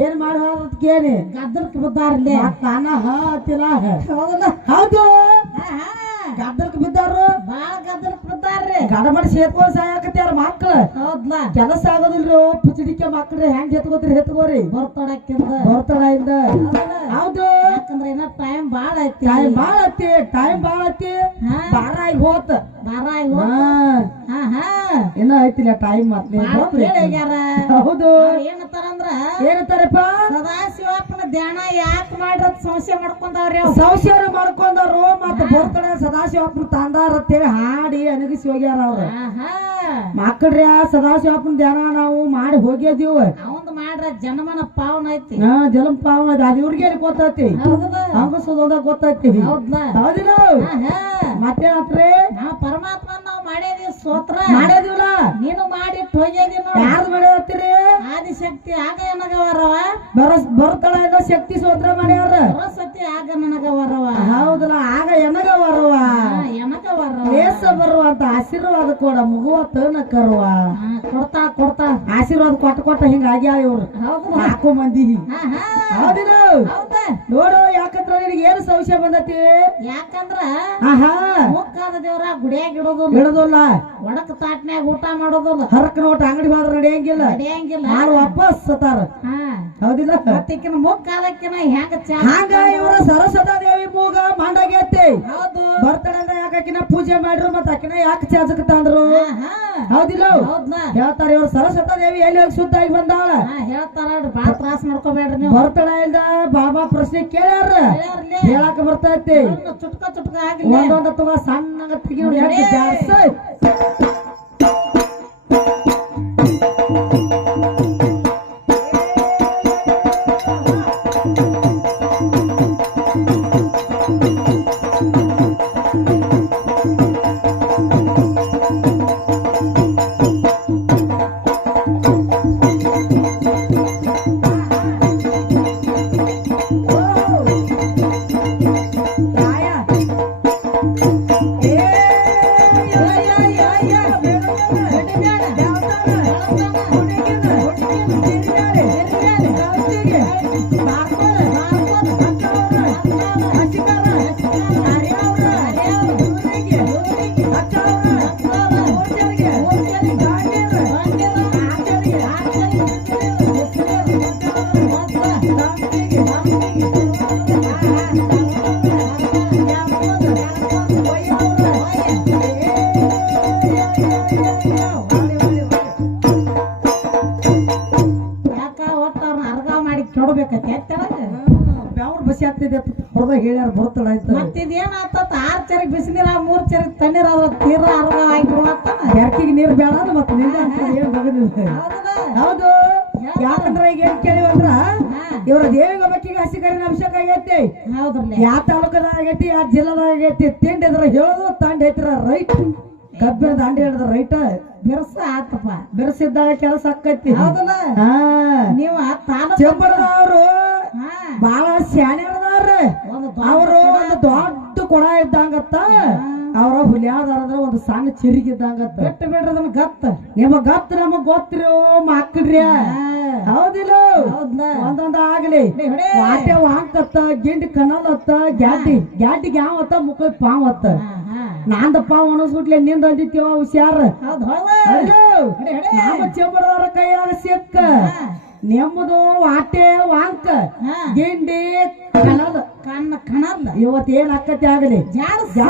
ಏನ್ ಮಾಡೋದಕ್ಕೇನಿ ಗದ್ದಲಕ್ಕೆ ಬಿದ್ದಾರ್ಲಿ ನಾನ ಹತ್ತಿಲ್ಲ ಹೌದಲ್ಲ ಹೌದು ಗದ್ದಲಕ್ಕೆ ಬಿದ್ದಾರು ಬಾಳ ಗದ್ದಲಕ್ಕೆ ಬಿದ್ದಾರ್ರಿ ಗಡಬಡಿ ಸೇತ್ಕೊಂಡ್ ಸಾಯಕತ್ಯಾರ ಮಕ್ಳು ಹೌದ್ಲ ಕೆಲಸ ಆಗೋದಿಲ್ರಿ ಪುಚಡಿಕೆ ಮಕ್ಳ್ರಿ ಹೆಂಗ್ ಹೆತ್ಕೋತ್ರಿ ಹೆತ್ಕೋರಿ ಬರ್ತಡಾಯಿಂದ ಹೌದು ಯಾಕಂದ್ರೆ ಇನ್ನ ಟೈಮ್ ಬಾಳ ಐತಿ ಟೈಮ್ ಬಾಳ ಐತಿ ಬಾರ ಆಗಿ ಹೋತ್ ಬಾರ ಇನ್ನ ಐತಿಲ್ಲ ಟೈಮ್ ಮತ್ತೆ ಹೌದು ಏನಂತಾರಪ್ಪ ಸದಾಶಿವಪ್ಪನ ಧ್ಯಾನ ಯಾಕೆ ಮಾಡ್ರ ಸಂಶಯ ಮಾಡ್ಕೊಂಡವ್ರಿ ಸಂಶಯ ಮಾಡ್ಕೊಂಡವ್ರು ಮತ್ತ ಬರ್ತಡೇ ಸದಾಶಿವಪ್ಪನ ತಂದಾರತ್ತೇಳಿ ಹಾಡಿ ಅನಗಿಸಿ ಹೋಗ್ಯಾರ ಅವ್ರ ಮಕ್ಕಳ್ರಿ ಸದಾಶಿವಪ್ಪನ ಧ್ಯಾನ ನಾವು ಮಾಡಿ ಹೋಗ್ಯದೀವ ಅವಂದ್ ಮಾಡ್ರ ಜನಮನ ಪಾವನ ಐತಿ ಜಲಂ ಪಾವನ ಅದ ಇವ್ರಿಗೆ ಗೊತ್ತೈತಿ ಹಂಗಸೋದ ಗೊತ್ತೈತಿ ಹೌದಿಲ್ಲ ಮತ್ತೇನತ್ರಿ ನಾವು ಪರಮಾತ್ಮ ನಾವು ಮಾಡೇದೀವಿ ಸ್ತೋತ್ರ ಮಾಡೇದಿವಲ್ಲ ನೀನು ಮಾಡಿ ಹೋಗ್ಯದಿ ಯಾರು ಮಾಡತ್ತೀರಿ ಆದಿಶಕ್ತಿ ಆಗ ನನಗವರವ ಬರ್ತಡ ಶಕ್ತಿ ಸ್ತೋತ್ರ ಮಾಡ್ಯಾರ ಸರಸ್ವತಿ ಆಗ ನನಗವರವ ಹೌದಲ್ಲ ಆಗ ಎನಗವರವ ಲೇಸ ಬರುವಂತ ಆಶೀರ್ವಾದ ಕೊಡ ಮುಗುವತ್ತ ಕರುವ ಕೊಡ್ತಾ ಆಶೀರ್ವಾದ ಕೊಟ್ಟ ಹಿಂಗ ಆಗ್ಯಾವ ಇವ್ರು ನಾಲ್ಕು ಮಂದಿ ಹೌದಿಲ್ಲ ನೋಡು ಯಾಕಂದ್ರ ನಿನಗೆ ಏನು ಸಂಶಯ ಬಂದತಿ ಯಾಕಂದ್ರ ಆಹಾ ಮುಕ್ಕಾದ ದೇವ್ರ ಗುಡಿಯಾಗ ಇಡೋದಿಲ್ಲ ಒಡಕ ತಾಟ್ನ್ಯಾಗ ಊಟ ಮಾಡೋದಿಲ್ಲ ಹರಕ್ ನೋಟ ಅಂಗಡಿ ಹೋದ್ರ ನಡೆಯಂಗಿಲ್ಲ ನಾನು ವಾಪಸ್ ಸತಾರ ಹೌದಿಲ್ಲ ಮತ್ತಿಕ್ಕಿನ ಮುಕ್ಕಾದಕ್ಕಿನ ಹಂಗ ಇವ್ರ ಸರಸ್ವತ ದೇವಿ ಮೂಗ ಮಂಡಾಗೈತಿ ಹೌದು ಬರ್ತಡೇ ಯಾಕಿನ ಪೂಜೆ ಮಾಡಿದ್ರು ಮತ್ತ ಅಕಿನ ಯಾಕೆ ಚಾಚಕ ತಂದ್ರು ಹೌದಿಲ್ಲ ಹೇಳ್ತಾರ ಇವ್ರ ಸರಸ್ವತ ದೇವಿ ಎಲ್ಲಿ ಹೋಗಿ ಶುದ್ಧ ಆಗಿ ಬಂದಾಳ ಹೇಳ್ತಾರ ಬಾಳ ತ್ರಾಸ ಮಾಡ್ಕೋಬೇಡ್ರಿ ನೀವು ಬರ್ತಡೇ ಇಲ್ದ ಬಾಬಾ ಪ್ರಶ್ನೆ ಕೇಳ್ಯಾರ ಹೇಳಾಕ ಬರ್ತೈತಿ ಚುಟ್ಕ ಆಗಿಲ್ಲ ಒಂದೊಂದ ತಗೋ ಸಣ್ಣ ತೆಗಿ ಜಾಸ್ತಿ ಬಸಿ ಆಗ್ತಿದೆ ಹೊರದಾಗ ಹೇಳ್ಯಾರ ಬರ್ತಡ ಆಯ್ತು ಮತ್ತಿದೇನಾತ 6 ಚರಿ ಬಿಸಿನೀರ 3 ಚರಿ ತಣ್ಣೀರ ತೀರ ಅರ್ಧ ಆಗಿಬಿಡುತ್ತ ಬೆರಕಿಗೆ ನೀರು ಬೇಡ ಮತ್ತೆ ಏನು ಬಗದಿಲ್ಲ ಹೌದು ಯಾಕಂದ್ರ ಈಗ ಏನ್ ಕೇಳಿವಂದ್ರ ಇವ್ರ ದೇವಿಗೆ ಒಬ್ಬಕಿಗೆ ಹಸಿಕರಿನ ಅಭಿಷೇಕ ಆಗೈತಿ ಯಾವ ತಾಲೂಕದಾಗ ಆಗೈತಿ ಯಾವ ಜಿಲ್ಲಾದಾಗ ಆಗೈತಿ ತಿಂಡಿ ಇದ್ರ ಹೇಳೋದು ತಂಡ ಐತಿರ ರೈಟ್ ಕಬ್ಬಿನ ದಾಂಡಿ ಹೇಳಿದ್ರ ರೈಟ್ ಬಿರ್ಸ ಆತಪ್ಪ ಬಿರ್ಸಿದ್ದಾಗ ಕೆಲಸ ಆಕೈತಿ ಹೌದಲ್ಲ ನೀವು ಚೆಂಬಡದವ್ರು ಬಾಳ ಶಾಣೆ ಅವರು ಒಂದು ದೊಡ್ಡ ಕೊಡ ಇದ್ದಂಗತ್ತ ಅವ್ರ ಹುಲಿಯಾದಾರ ಒಂದು ಸಣ್ಣ ಚಿರಿಗಿದ್ದಂಗತ್ತ ಬಿಟ್ಟು ಬಿಡ್ರಿ ಅದನ್ನ ಗತ್ತ ನಿಮಗ್ ಗತ್ತ ನಮಗ್ ಗೊತ್ತಿರಿ ಮಾಕ್ರಿ ಹೌದಿಲ್ಲ ಒಂದೊಂದ ಆಗ್ಲಿ ವಾಟೆ ವಾಂಕತ್ತ ಗಿಂಡಿ ಕನಲತ್ತ ಗ್ಯಾಟಿಗೆ ಯಾವತ್ತ ಮುಖ ಪಾವತ್ತ ನಾಂದ ಪಾವ್ ಅನಸ್ಬಿಟ್ಲೆ ನಿಂದ ಅಂದಿತ್ಯವ ಹುಷಾರ ನಮ್ಮ ಚೆಂಬಡದವ್ರ ಕೈಯಾಗ ಸಿಕ್ಕ ನೆಮ್ಮದು ವಾಟೆ ವಾಂಕ ಗಿಂಡಿ ಕನಲ್ ಕನಲ್ ಇವತ್ತೇನ್ ಅಕ್ಕತಿ ಆಗಲಿ ಜಾಸ್ತಿ